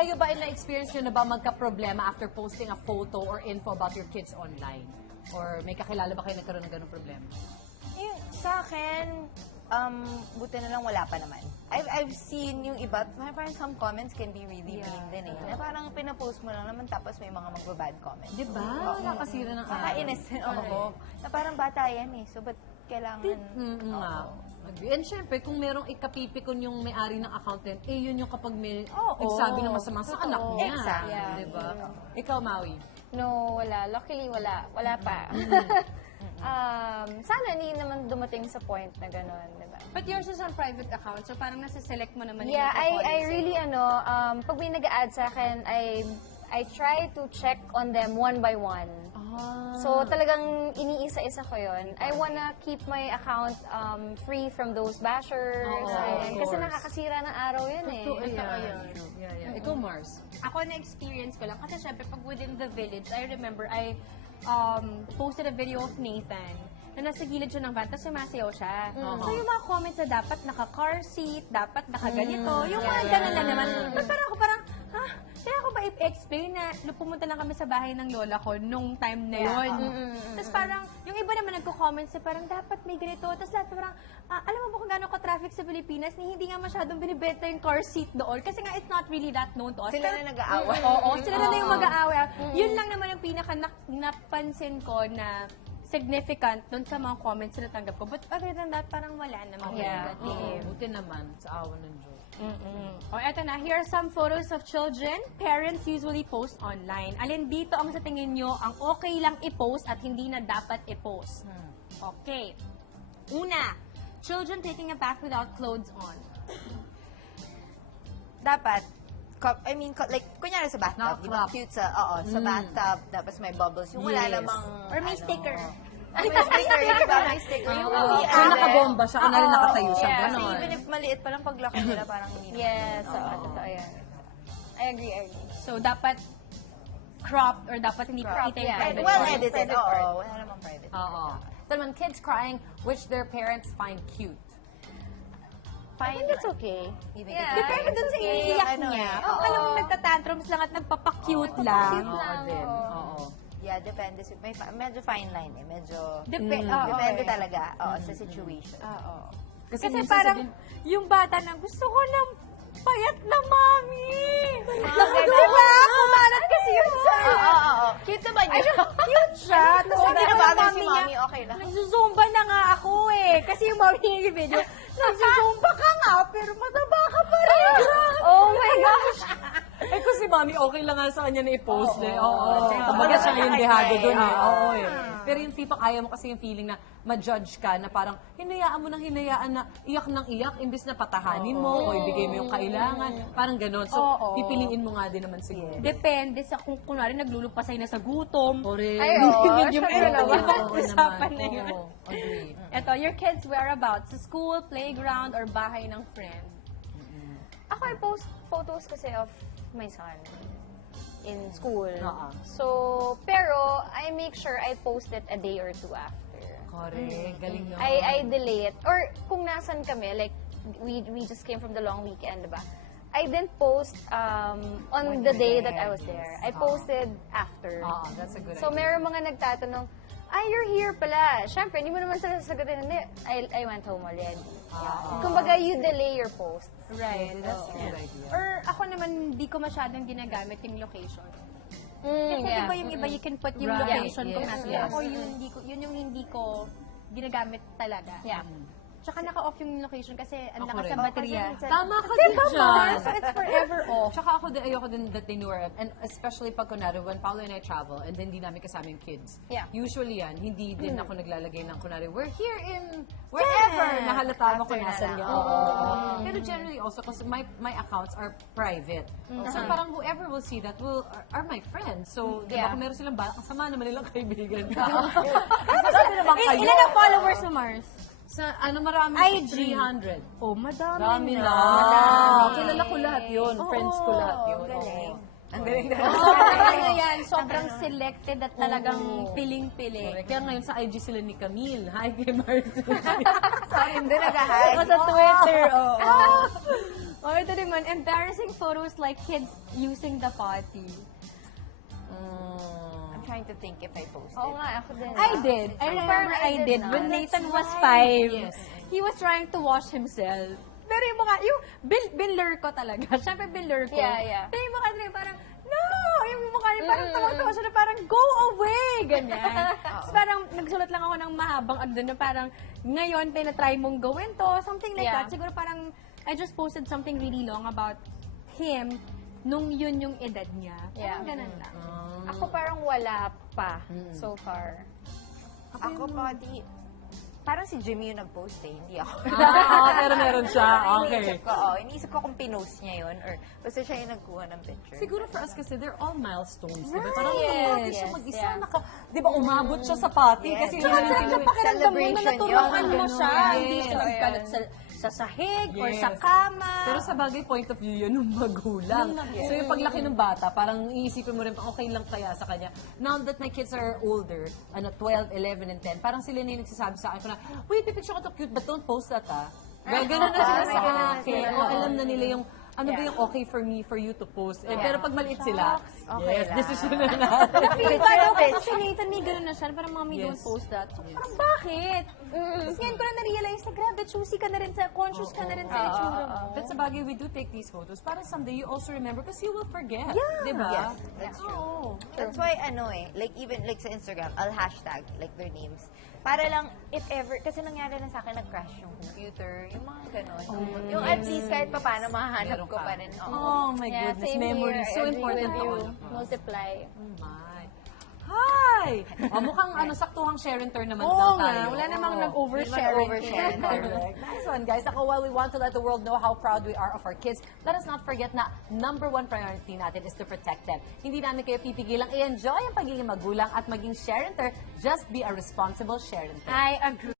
Kayo ba na-experience nyo na ba magka-problema after posting a photo or info about your kids online? Or may kakilala ba kayo nagkaroon ng ganung problema? Sa akin, buti na lang wala pa naman. I've seen yung iba, parang some comments can be really mean din eh. Na parang pinapost mo lang naman tapos may mga magba-bad comments. Diba? Nakakasira ng Nakainis din ako. Na parang bata yan eh. So, ba't kailangan... nga. And syempre, kung merong ikapipikon yung may-ari ng account din, yun yung kapag may nagsabi ng masama sa anak niya. Exactly. Yeah. Diba? Ikaw, Maui? No, wala. Luckily, wala. Wala pa. Sana hindi naman dumating sa point na gano'n, diba? But yours is on private account, so parang nasa-select mo naman Yeah, yung I really, pag may nag-add sa akin, I try to check on them one by one. So, talagang iniisa-isa ko yun. I wanna keep my account free from those bashers. Kasi nakakasira ng araw yun eh. Yeah. Ikaw, Mars? Ako na-experience ko lang. Kasi syempre, pag within the village, I remember I posted a video of Nathan na nasa gilid siya ng van, tapos sumasayaw siya. So yung mga comments na dapat naka-car seat, dapat naka-ganito, yung mga ganun na naman. But parang ako kaya ako ba i-explain na pumunta lang kami sa bahay ng lola ko nung time na yun. Tapos parang, yung iba naman nagko-comments na parang dapat may ganito. Tapos lahat parang, alam mo ba kung gano'n ka-traffic sa Pilipinas, hindi nga masyadong binibenta yung car seat doon. Kasi nga, it's not really that known to us. Sila na nag-aaway. Oo, sila na yung mag-aaway. Yun lang naman yung pinaka napansin ko na significant dun sa mga comments na natanggap ko. But other than that, parang wala namang negative. Buti naman sa awa ng Diyos. O eto na, here are some photos of children parents usually post online. Alin dito ang sa tingin nyo ang okay lang i-post at hindi na dapat i-post? Okay. Una, children taking a bath without clothes on. Dapat, like, kunyari sa bathtub, di ba? Cute sa bathtub, tapos may bubbles. Yung wala namang... Or may sticker. May sticker, di ba? May sticker. Yung nakabomba siya, kunwari nakatayo siya. Kasi Ganon. even if maliit, parang paglaki nila, parang hindi naman. Yes, totoo yan. I agree. So, dapat cropped or dapat hindi pakita yung private Well part. edited, oo. Wala namang private. Ito naman, kids crying, which their parents find cute. I think that's okay. Depende dun sa iniiyak niya. Kung alam mo nagtatantrums lang at nagpapakute lang. Yeah, depende. Medyo fine line eh. Medyo... Depende talaga. Sa situation. Kasi parang yung bata na gusto ko ng payat na mami. Diba? Kumalat kasi yun sa... Cute naman yun. Cute siya. Tapos Kung sabi ng binabagay si mami niya, mami, okay lang. nagsusumba na nga ako eh. Kasi yung mami niya yung video, nagsusumba ka nga, pero mataba ka pa rin. Oh my gosh! Kung si Mami, okay lang nga sa kanya na i-post eh. Kumbaga siya yung dehado dun eh. Pero yung tipang ayaw mo kasi yung feeling na ma-judge ka na parang hinayaan mo ng hinayaan na iyak ng iyak imbis na patahanin mo o ibigay mo yung kailangan. Parang ganon. So, pipiliin mo nga din naman siguro. Depende sa kung kunwari naglulupasay na sa gutom. Correct. Yung usapan na yun. Agree. Ito, your kids' whereabouts sa school, playground, or bahay ng friend. Ako, I post photos kasi of my son in school. So, pero I make sure I post it a day or two after. Correct. Galing naman. I delay it. Or kung nasan kami, like, we just came from the long weekend, diba? I didn't post on the day that I was there. I posted after. That's a good So, idea. meron mga nagtatanong, you're here pala. Siyempre, hindi mo naman sasagutin, hindi. I went home already. Kumbaga, you delay your post. Right. That's a good idea. Or ako naman, hindi ko masyadong ginagamit yung location. Kasi Yeah. diba yung iba, you can put yung Right. location kung nasa. Yes. Ako, yun yung hindi ko ginagamit talaga. Yeah. Tsaka naka-off yung location kasi ang Ako lakas rin. sa baterya. Tama ka din dyan. So it's forever off. Tsaka ako din, ayoko din that they knew where, and especially pag kunwari, when Paolo and I travel, and then hindi namin kasama yung kids. Yeah. Usually yan, hindi din ako naglalagay ng kunwari, we're here in wherever, nahalata mo kung nasan yan. Pero generally also, kasi my accounts are private. So parang whoever will see that are my friends. So, di ba, kung meron silang kasama naman nilang kaibigan. Sabi naman kayo. Ilan ang followers mo, Mars? Sa marami, IG. 300. Oh, madami Dami na. na. Kilala ko lahat yun. Friends ko lahat yun. galing. Ang galing na. Ano yan, sobrang selected at talagang piling-pili. Kaya ngayon sa IG sila ni Camille. Hi kay Marcy. Sa akin din nag-hide. Sa Twitter, Oh, ito naman, embarrassing photos like kids using the potty. I'm trying to think if I posted. Oo nga, ako din. I did. I remember Parang I did. na. When That's Nathan was right. 5, Yes. he was trying to wash himself. Pero yung mukha, yung binlur ko talaga. Siyempre, binlur ko. Yeah. Pero yung mukha niya parang, no! Yung mukha niya parang tawag-tawa siya na parang, go away! Ganyan. Tapos parang nagsulat lang ako ng mahabang ano dun na parang, ngayon, tinatry mong gawin to, something like Yeah. that. Siguro parang, I just posted something really long about him nung yun yung edad niya. Parang Yeah. ganun lang. Ako parang wala pa so far. Ako, Potty, parang si Jimmy yung nag-post eh, hindi ako. Pero meron siya. Okay. Iniisip ko kung pinost niya yun or basta siya yung nagkuha ng picture. Siguro for us kasi they're all milestones. Diba? Parang Yes, umabot siya yes, mag-isa. yeah. Di ba umabot siya sa party? Yes. Kasi Tsaka yun yung Sa tinuwi. pakiramdam mo na Celebration naturuan yun. mo siya. Yes. Hindi siya nagkalat sa sahig or sa Yes. kama. Pero sa bagay point of view yun ng magulang. So yung paglaki ng bata, parang iisipin mo rin, okay lang kaya sa kanya. Now that my kids are older, 12, 11, and 10, parang sila na yung nagsasabi sa akin na, wait, pipicture ko to cute, but don't post that Gaganon na sila sa akin. O alam na nila yung, ano ba yung okay for me, for you to post. Pero pag maliit sila, Okay yes, lang. decision na natin. Parang kasi si Nathan may gano'n na siya, parang mommy Yes. don't post that. So, parang bakit? Tapos ngayon ko na na-realize na grabe, choosy ka na rin sa, conscious ka na rin sa itsura mo. But sa bagay, we do take these photos para someday you also remember because you will forget. Yeah. Diba? Yes, that's true. That's why, like even like sa Instagram, I'll hashtag like their names. Para lang, if ever, kasi nangyari na sa akin, nag-crash yung computer, yung mga ganon. Yung at least kahit pa paano mahanap Meron ko ka. pa rin. Oo. Oh my Yeah, goodness, same memories. here. So I agree important with to you. all of us. Multiply. Oh my. Hi! Mukhang saktuhang share and turn naman Oo tayo. nga, wala namang Oo. nag-overshare. Overshare. Correct. Nice one, guys. Ako, while we want to let the world know how proud we are of our kids, let us not forget na #1 priority natin is to protect them. Hindi namin kayo pipigilang i-enjoy ang pagiging magulang at maging share and turn. Just be a responsible share and turn. I agree.